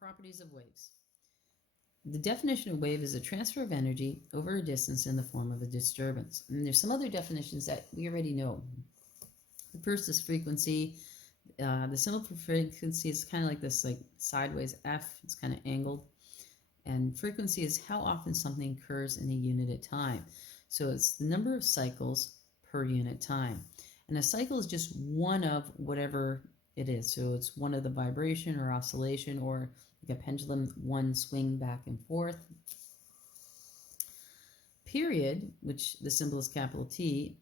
Properties of waves. The definition of wave is a transfer of energy over a distance in the form of a disturbance. And there's some other definitions that we already know. The first is frequency. The symbol for frequency is kind of like this, like sideways F. It's kind of angled. And frequency is how often something occurs in a unit at time. So it's the number of cycles per unit time. And a cycle is just one of whatever it is. So it's one of the vibration or oscillation, or like a pendulum, one swing back and forth. Period, which the symbol is capital T,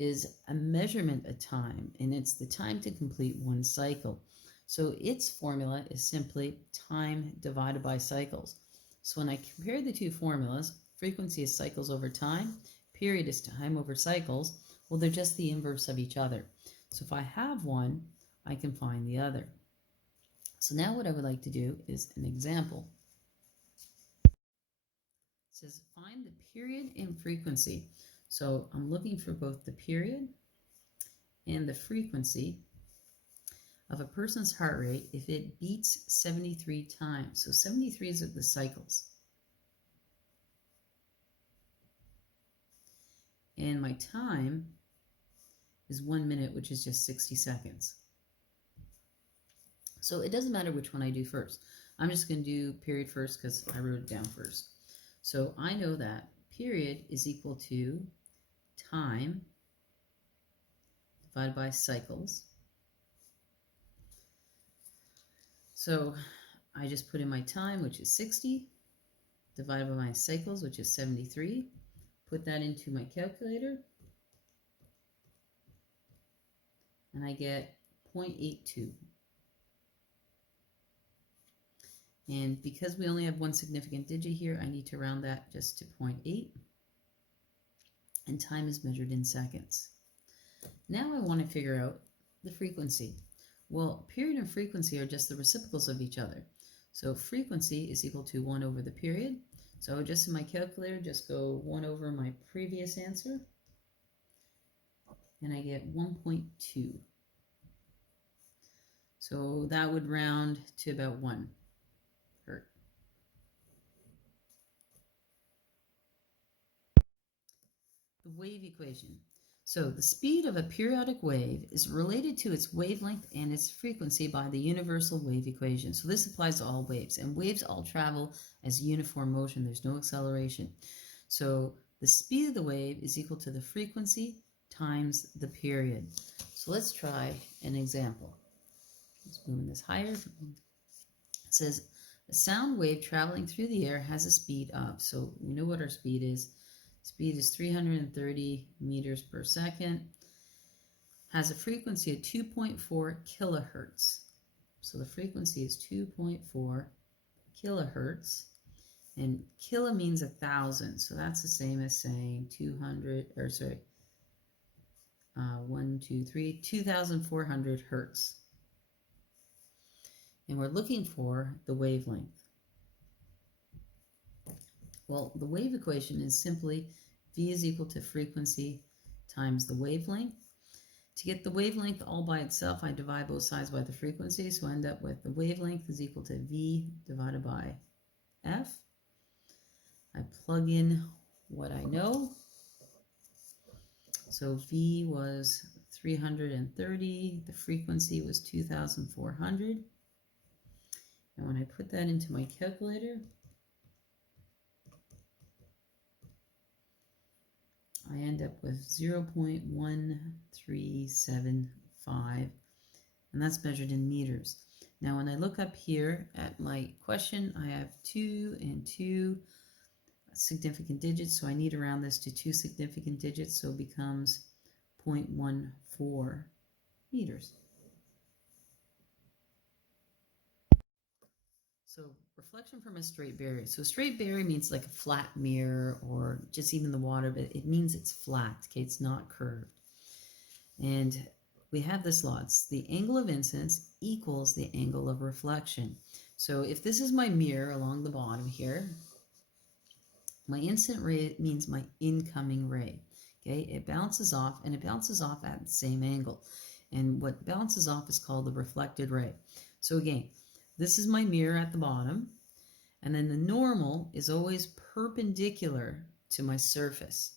is a measurement of time, and it's the time to complete one cycle. So its formula is simply time divided by cycles. So when I compare the two formulas, frequency is cycles over time, period is time over cycles, well, they're just the inverse of each other. So if I have one, I can find the other. So now what I would like to do is an example. It says find the period and frequency. So I'm looking for both the period and the frequency of a person's heart rate if it beats 73 times. So 73 is the cycles. And my time is 1 minute, which is just 60 seconds. So it doesn't matter which one I do first. I'm just going to do period first because I wrote it down first. So I know that period is equal to time divided by cycles. So I just put in my time, which is 60, divided by my cycles, which is 73. Put that into my calculator, and I get 0.82. And because we only have one significant digit here, I need to round that just to 0.8. And time is measured in seconds. Now I want to figure out the frequency. Well, period and frequency are just the reciprocals of each other. So frequency is equal to 1 over the period. So just in my calculator, just go 1 over my previous answer, and I get 1.2. So that would round to about 1 hertz. The wave equation. So the speed of a periodic wave is related to its wavelength and its frequency by the universal wave equation. So this applies to all waves, and waves all travel as uniform motion. There's no acceleration. So the speed of the wave is equal to the frequency times the period. So let's try an example. Let's move this higher. It says a sound wave traveling through the air has a speed of, so we know what our speed is. Speed is 330 meters per second, has a frequency of 2.4 kilohertz. So the frequency is 2.4 kilohertz, and kilo means 1,000. So that's the same as saying 2,400 hertz. And we're looking for the wavelength. Well, the wave equation is simply V is equal to frequency times the wavelength. To get the wavelength all by itself, I divide both sides by the frequency, so I end up with the wavelength is equal to V divided by F. I plug in what I know. So V was 330, the frequency was 2,400. And when I put that into my calculator, I end up with 0.1375, and that's measured in meters. Now when I look up here at my question, I have 2 and 2 significant digits, so I need to round this to 2 significant digits, so it becomes 0.14 meters. So reflection from a straight barrier. So a straight barrier means like a flat mirror or just even the water, but it means it's flat, okay? It's not curved. And we have this law. It's the angle of incidence equals the angle of reflection. So if this is my mirror along the bottom here, my incident ray means my incoming ray, okay? It bounces off, and it bounces off at the same angle. And what bounces off is called the reflected ray. So again, this is my mirror at the bottom, and then the normal is always perpendicular to my surface.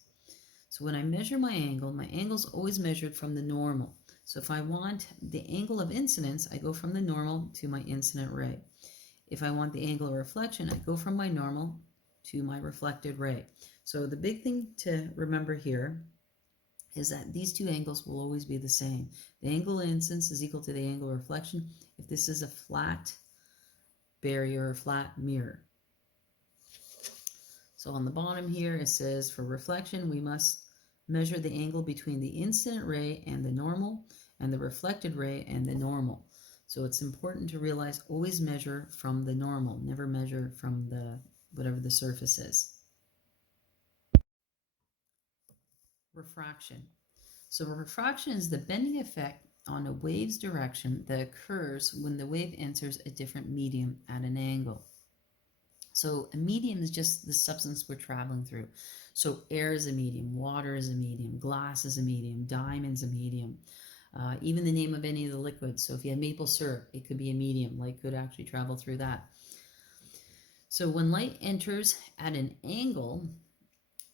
So when I measure my angle is always measured from the normal. So if I want the angle of incidence, I go from the normal to my incident ray. If I want the angle of reflection, I go from my normal to my reflected ray. So the big thing to remember here is that these two angles will always be the same. The angle of incidence is equal to the angle of reflection if this is a flat barrier or flat mirror. So on the bottom here it says for reflection we must measure the angle between the incident ray and the normal, and the reflected ray and the normal. So it's important to realize always measure from the normal, never measure from the whatever the surface is. Refraction. So refraction is the bending effect on a wave's direction that occurs when the wave enters a different medium at an angle. So a medium is just the substance we're traveling through. So air is a medium, water is a medium, glass is a medium, diamond's a medium. Even the name of any of the liquids. So if you have maple syrup, it could be a medium. Light could actually travel through that. So when light enters at an angle,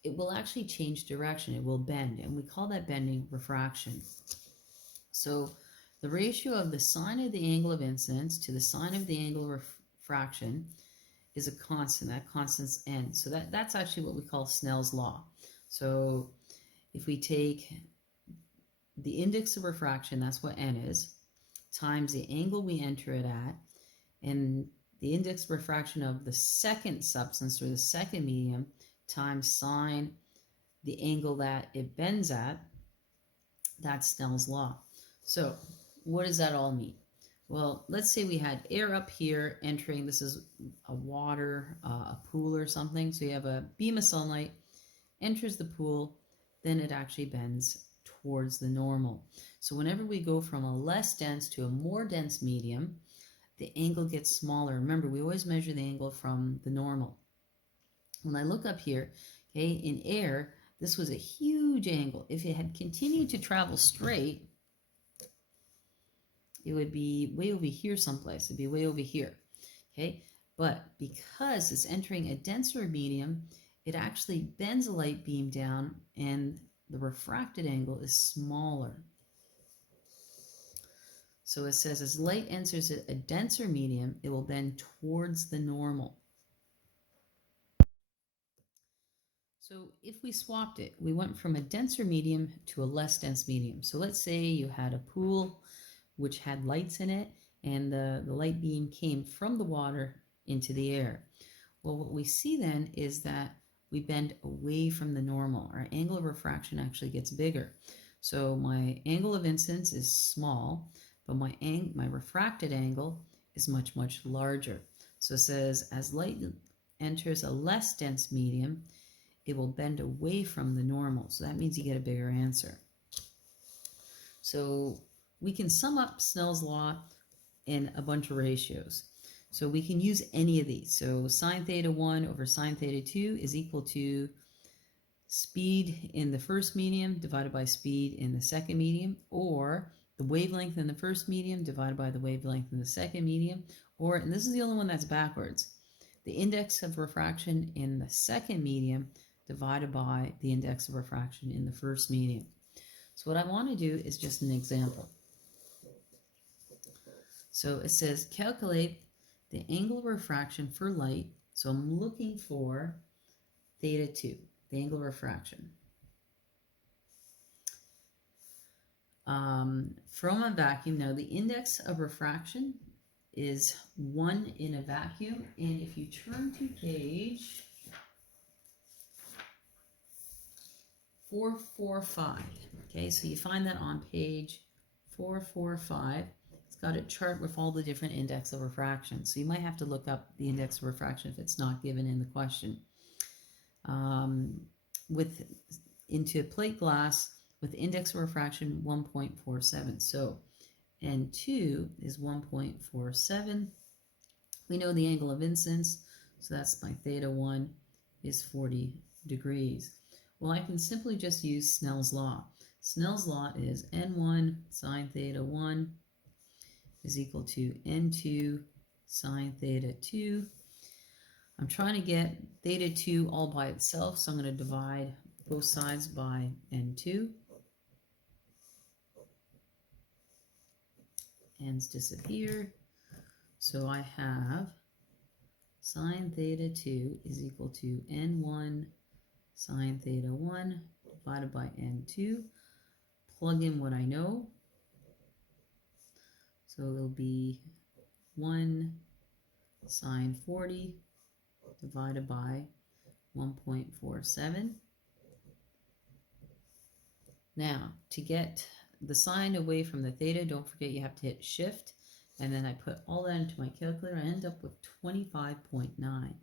it will actually change direction. It will bend, and we call that bending refraction. So the ratio of the sine of the angle of incidence to the sine of the angle of refraction is a constant. That constant's n. So that's actually what we call Snell's law. So if we take the index of refraction, that's what n is, times the angle we enter it at, and the index of refraction of the second substance or the second medium times sine the angle that it bends at, that's Snell's law. So what does that all mean? Well, let's say we had air up here entering, this is a water, a pool or something. So you have a beam of sunlight, enters the pool, then it actually bends towards the normal. So whenever we go from a less dense to a more dense medium, the angle gets smaller. Remember, we always measure the angle from the normal. When I look up here, okay, in air, this was a huge angle. If it had continued to travel straight, it would be way over here someplace. It'd be way over here, okay? But because it's entering a denser medium, it actually bends a light beam down and the refracted angle is smaller. So it says as light enters a denser medium, it will bend towards the normal. So if we swapped it, we went from a denser medium to a less dense medium. So let's say you had a pool which had lights in it, and the light beam came from the water into the air. Well, what we see then is that we bend away from the normal. Our angle of refraction actually gets bigger. So my angle of incidence is small, but my refracted angle is much, much larger. So it says as light enters a less dense medium, it will bend away from the normal. So that means you get a bigger answer. So we can sum up Snell's law in a bunch of ratios. So we can use any of these. So sine theta 1 over sine theta 2 is equal to speed in the first medium divided by speed in the second medium, or the wavelength in the first medium divided by the wavelength in the second medium, or, and this is the only one that's backwards, the index of refraction in the second medium divided by the index of refraction in the first medium. So what I want to do is just an example. So it says calculate the angle of refraction for light. So I'm looking for theta 2, the angle of refraction. From a vacuum, now the index of refraction is 1 in a vacuum. And if you turn to page 445, okay, so you find that on page 445. It's got a chart with all the different index of refraction. So you might have to look up the index of refraction if it's not given in the question. Into plate glass with index of refraction 1.47. So N2 is 1.47. We know the angle of incidence, so that's my theta 1 is 40 degrees. Well, I can simply just use Snell's law. Snell's law is N1 sine theta 1 is equal to N2 sine theta 2. I'm trying to get theta 2 all by itself, so I'm going to divide both sides by n2. N's disappear. So I have sine theta 2 is equal to n1 sine theta 1 divided by n2. Plug in what I know. So it'll be 1 sine 40 divided by 1.47. Now, to get the sine away from the theta, don't forget you have to hit shift. And then I put all that into my calculator. I end up with 25.9.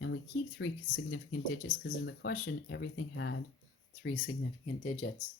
And we keep 3 significant digits because in the question, everything had 3 significant digits.